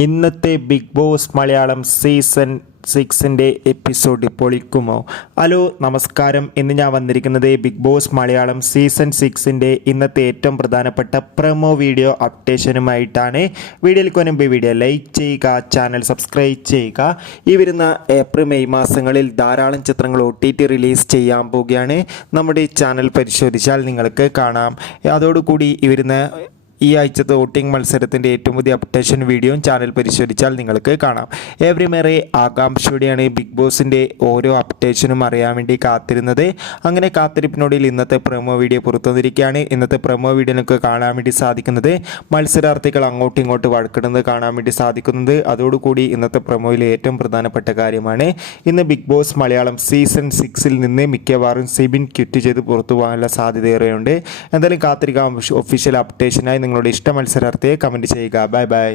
ഇന്നത്തെ big Boss Malayalam season സിക്സിന്റെ episode പൊളിക്കുമോ? ഹലോ നമസ്കാരം. ഇന്ന് ഞാൻ വന്നിരിക്കുന്നത് ബിഗ് ബോസ് മലയാളം സീസൺ സിക്സിന്റെ ഇന്നത്തെ ഏറ്റവും പ്രധാനപ്പെട്ട പ്രൊമോ വീഡിയോ അപ്ഡേഷനുമായിട്ടാണ് വീഡിയോയിൽ മുൻപ് വീഡിയോ ലൈക്ക് ചെയ്യുക ചാനൽ സബ്സ്ക്രൈബ് ചെയ്യുക. ഈ വരുന്ന ഏപ്രിൽ മെയ് മാസങ്ങളിൽ ധാരാളം ചിത്രങ്ങൾ ഒ ടി ടി റിലീസ് ചെയ്യാൻ പോവുകയാണ്. നമ്മുടെ ചാനൽ പരിശോധിച്ചാൽ നിങ്ങൾക്ക് കാണാം. അതോടുകൂടി ഈ വരുന്ന ഈ ആഴ്ചത്തെ വോട്ടിംഗ് മത്സരത്തിന്റെ ഏറ്റവും പുതിയ അപ്ഡേഷൻ വീഡിയോയും ചാനൽ പരിശോധിച്ചാൽ നിങ്ങൾക്ക് കാണാം. എവറി മേറെ ആകാംക്ഷയോടെയാണ് ബിഗ് ബോസിന്റെ ഓരോ അപ്ഡേഷനും അറിയാൻ വേണ്ടി കാത്തിരുന്നത്. അങ്ങനെ കാത്തിരിപ്പിനോടിൽ ഇന്നത്തെ പ്രൊമോ വീഡിയോ പുറത്തു വന്നിരിക്കുകയാണ് ഇന്നത്തെ പ്രൊമോ വീഡിയോ നമുക്ക് കാണാൻ വേണ്ടി സാധിക്കുന്നത് മത്സരാർത്ഥികൾ അങ്ങോട്ടും ഇങ്ങോട്ടും വഴക്കിടുന്നത് കാണാൻ വേണ്ടി സാധിക്കുന്നത്. അതോടുകൂടി ഇന്നത്തെ പ്രൊമോയിലെ ഏറ്റവും പ്രധാനപ്പെട്ട കാര്യമാണ് ഇന്ന് ബിഗ് ബോസ് മലയാളം സീസൺ സിക്സിൽ നിന്ന് മിക്കവാറും സിബിൻ ക്വിറ്റ് ചെയ്ത് പുറത്തു പോകാനുള്ള സാധ്യതയേറെയുണ്ട്. എന്തായാലും കാത്തിരിക്കാം. ഒഫീഷ്യൽ അപ്ഡേഷനായി നിങ്ങളുടെ ഇഷ്ട മത്സരാർത്ഥിയെ കമന്റ് ചെയ്യുക. Bye bye